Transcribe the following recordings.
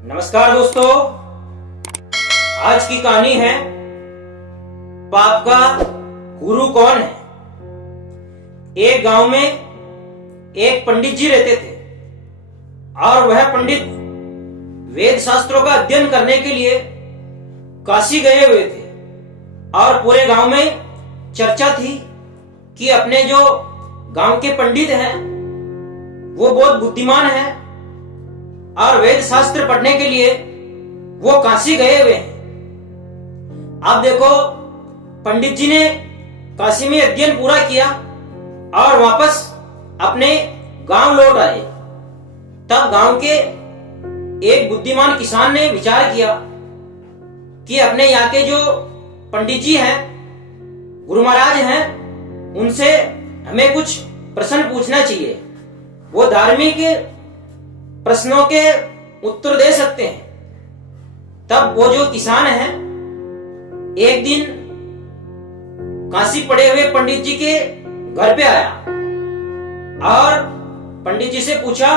नमस्कार दोस्तों, आज की कहानी है पाप का गुरु कौन है। एक गांव में एक पंडित जी रहते थे और वह पंडित वेद शास्त्रों का अध्ययन करने के लिए काशी गए हुए थे और पूरे गांव में चर्चा थी कि अपने जो गांव के पंडित हैं वो बहुत बुद्धिमान हैं और वेद शास्त्र पढ़ने के लिए वो काशी गए हुए हैं। अब देखो, पंडित जी ने काशी में अध्ययन पूरा किया और वापस अपने गांव लौट आए। तब गांव के एक बुद्धिमान किसान ने विचार किया कि अपने यहाँ के जो पंडित जी हैं, गुरु महाराज हैं, उनसे हमें कुछ प्रश्न पूछना चाहिए। वो धार्मिक प्रश्नों के उत्तर दे सकते हैं। तब वो जो किसान है एक दिन काशी पड़े हुए पंडित जी के घर पे आया और पंडित जी से पूछा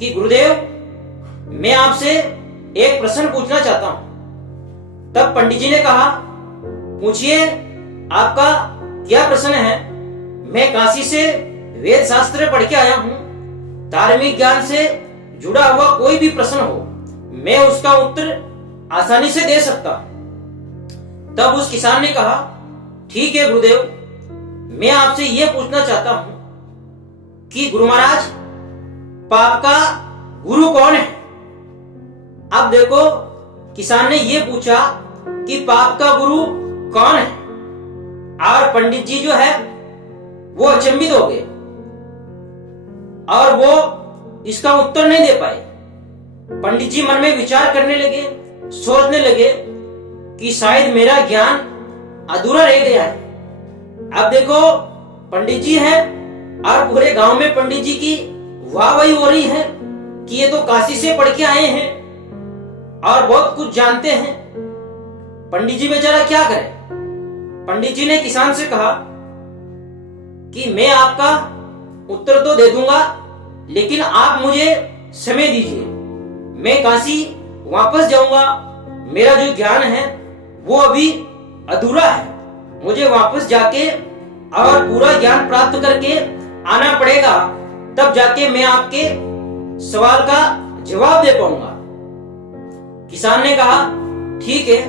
कि गुरुदेव, मैं आपसे एक प्रश्न पूछना चाहता हूं। तब पंडित जी ने कहा, पूछिए, आपका क्या प्रश्न है। मैं काशी से वेद शास्त्र पढ़ के आया हूं। धार्मिक ज्ञान से जुड़ा हुआ कोई भी प्रश्न हो, मैं उसका उत्तर आसानी से दे सकता। तब उस किसान ने कहा, ठीक है गुरुदेव, मैं आपसे यह पूछना चाहता हूं कि गुरु महाराज, पाप का गुरु कौन है। अब देखो, किसान ने यह पूछा कि पाप का गुरु कौन है और पंडित जी जो है वो अचंभित हो गए और वो इसका उत्तर नहीं दे पाए। पंडित जी मन में विचार करने लगे, सोचने लगे कि शायद मेरा ज्ञान अधूरा रह गया है। अब देखो, पंडित जी हैं और पूरे गांव में पंडित जी की वाहवाही हो रही है कि ये तो काशी से पढ़ के आए हैं और बहुत कुछ जानते हैं। पंडित जी बेचारा क्या करे। पंडित जी ने किसान से कहा कि मैं आपका उत्तर तो दे दूंगा, लेकिन आप मुझे समय दीजिए। मैं काशी वापस जाऊंगा। मेरा जो ज्ञान है वो अभी अधूरा है। मुझे वापस जाके और पूरा ज्ञान प्राप्त करके आना पड़ेगा, तब जाके मैं आपके सवाल का जवाब दे पाऊंगा। किसान ने कहा, ठीक है,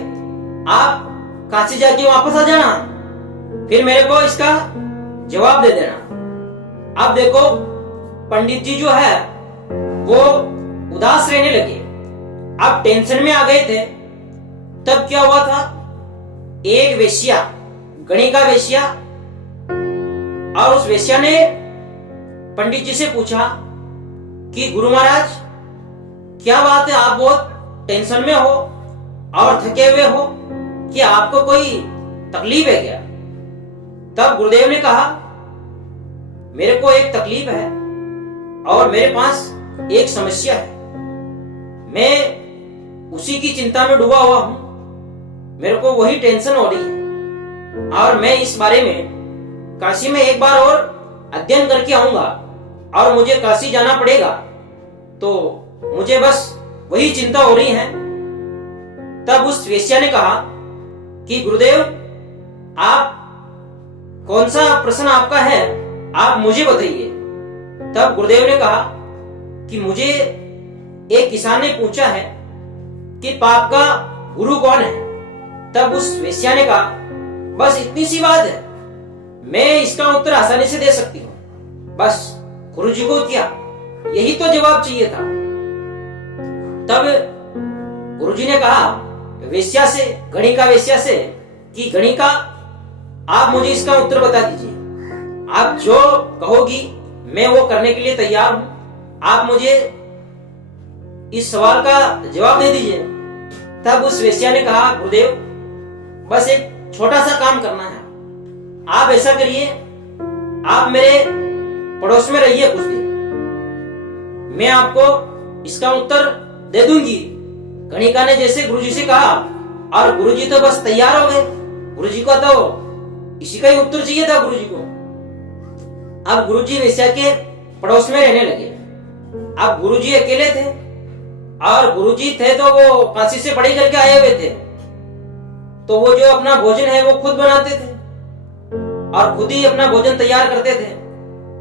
आप काशी जाके वापस आ जाना, फिर मेरे को इसका जवाब दे देना। अब देखो, पंडित जी जो है वो उदास रहने लगे, अब टेंशन में आ गए थे। तब क्या हुआ था, एक वेश्या, गणिका वेश्या, और उस वेश्या ने पंडित जी से पूछा कि गुरु महाराज, क्या बात है, आप बहुत टेंशन में हो और थके हुए हो, कि आपको कोई तकलीफ है क्या। तब गुरुदेव ने कहा, मेरे को एक तकलीफ है और मेरे पास एक समस्या है। मैं उसी की चिंता में डूबा हुआ हूं। मेरे को वही टेंशन हो रही है और मैं इस बारे में काशी में एक बार और अध्ययन करके आऊंगा और मुझे काशी जाना पड़ेगा, तो मुझे बस वही चिंता हो रही है। तब उस वेश्या ने कहा कि गुरुदेव, आप कौन सा प्रश्न आपका है, आप मुझे बताइए। तब गुरुदेव ने कहा कि मुझे एक किसान ने पूछा है कि पाप का गुरु कौन है। तब उस वेश्या ने कहा, बस इतनी सी बात है, मैं इसका उत्तर आसानी से दे सकती हूं। बस गुरुजी को क्या यही तो जवाब चाहिए था। तब गुरुजी ने कहा वेश्या से, गणिका वेश्या से, कि गणिका, आप मुझे इसका उत्तर बता दीजिए। आप जो कहोगी मैं वो करने के लिए तैयार हूं। आप मुझे इस सवाल का जवाब दे दीजिए। तब उस वेश्या ने कहा, गुरुदेव, बस एक छोटा सा काम करना है। आप ऐसा करिए, आप मेरे पड़ोस में रहिए कुछ दिन, मैं आपको इसका उत्तर दे दूंगी। गणिका ने जैसे गुरुजी से कहा और गुरुजी तो बस तैयार हो गए। गुरुजी को तो इसी का ही उत्तर चाहिए था गुरुजी को। अब गुरुजी वेश्या के पड़ोस में रहने लगे। अब गुरुजी अकेले थे और गुरुजी थे तो वो काशी से पढ़ाई करके आए हुए थे, तो वो जो अपना भोजन है वो खुद बनाते थे और खुद ही अपना भोजन तैयार करते थे।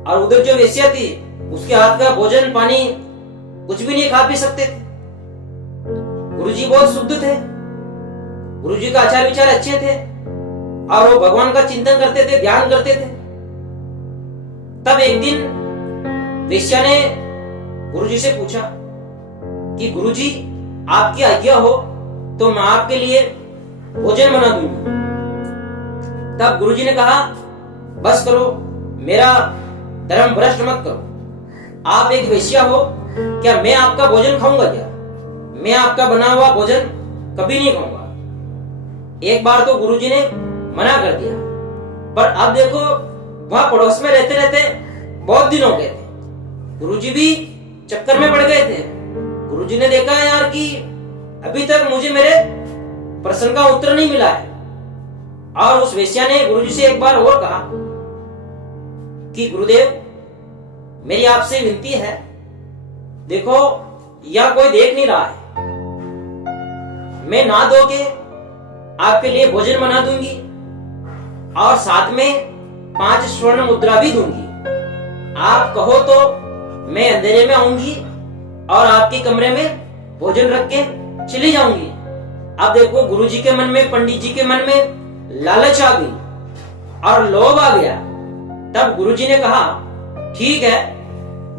और उधर जो वेश्या थी उसके हाथ का भोजन पानी कुछ भी नहीं खा पी सकते थे। गुरुजी बहुत शुद्ध थे, गुरुजी का आचार विचार अच्छे थे और वो भगवान का चिंतन करते थे, ध्यान करते थे। तब एक दिन वेश्या ने गुरुजी से पूछा कि गुरुजी आपकी आज्ञा हो तो मैं आपके लिए भोजन बना दूंगी। तब गुरुजी ने कहा बस करो, मेरा धर्म भ्रष्ट मत करो। आप एक वेश्या हो, क्या मैं आपका भोजन खाऊंगा? क्या मैं आपका बना हुआ भोजन कभी नहीं खाऊंगा। एक बार तो गुरुजी ने मना कर दिया, पर अब देखो वहां पड़ोस में रहते रहते बहुत दिन हो गए थे। गुरुजी भी चक्कर में पड़ गए थे। गुरुजी ने देखा यार कि अभी तक मुझे मेरे प्रश्न का उत्तर नहीं मिला है। और उस वेश्या ने गुरुजी से एक बार और कहा कि गुरुदेव मेरी आपसे विनती है, देखो यह कोई देख नहीं रहा है, मैं ना धो के आपके लिए भोजन बना दूंगी और साथ में 5 स्वर्ण मुद्रा भी दूंगी। आप कहो तो मैं अंधेरे में आऊंगी और आपके कमरे में भोजन रख के चली जाऊंगी। अब देखो गुरुजी के मन में, पंडित जी के मन में लालच आ गई और लोभ आ गया। तब गुरुजी ने कहा ठीक है,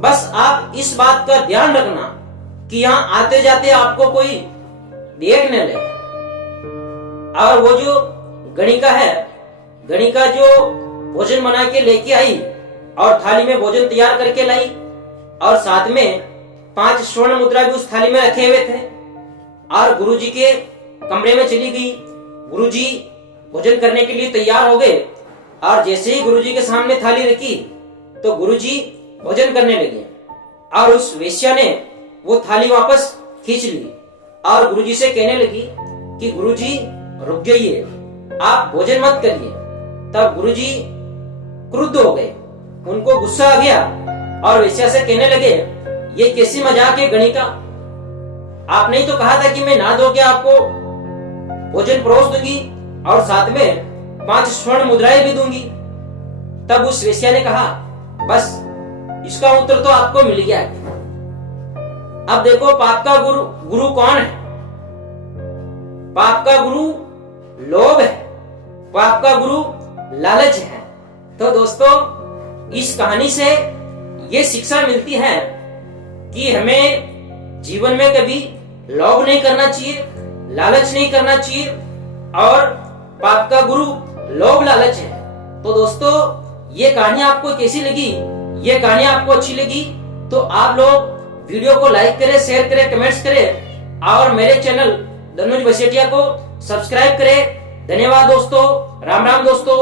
बस आप इस बात का ध्यान रखना कि यहाँ आते जाते आपको कोई देख न ले। और वो जो गणिका है, गणिका जो भोजन बना के लेके आई और थाली में भोजन तैयार करके लाई और साथ में 5 स्वर्ण मुद्रा भी उस थाली में रखे हुए थे और गुरुजी के कमरे में चली गई। गुरुजी भोजन करने के लिए तैयार हो गए और जैसे ही गुरुजी के सामने थाली रखी तो गुरुजी भोजन करने लगे और उस वेश्या ने वो थाली वापस खींच ली और गुरुजी से कहने लगी कि गुरुजी रुक जाइए, आप भोजन मत करिए। तब गुरुजी क्रुद्ध हो गए, उनको गुस्सा आ गया और वेश्या से कहने लगे ये कैसी मजाक है गणिका, आपने ही तो कहा था कि मैं ना धो के आपको भोजन परोस दूंगी और साथ में 5 स्वर्ण मुद्राएं भी दूंगी। तब उस वेश्या ने कहा बस इसका उत्तर तो आपको मिल गया। अब देखो पाप का गुरु कौन है? पाप का गुरु लोभ है, पाप का गुरु लालच है। तो दोस्तों इस कहानी से ये शिक्षा मिलती है कि हमें जीवन में कभी लोभ नहीं करना चाहिए, लालच नहीं करना चाहिए और पाप का गुरु लोभ लालच है। तो दोस्तों ये कहानी आपको कैसी लगी? ये कहानी आपको अच्छी लगी तो आप लोग वीडियो को लाइक करें, शेयर करें, कमेंट्स करें और मेरे चैनल धनुज बसेटिया को सब्सक्राइब करें। धन्यवाद दोस्तों, राम राम दोस्तों।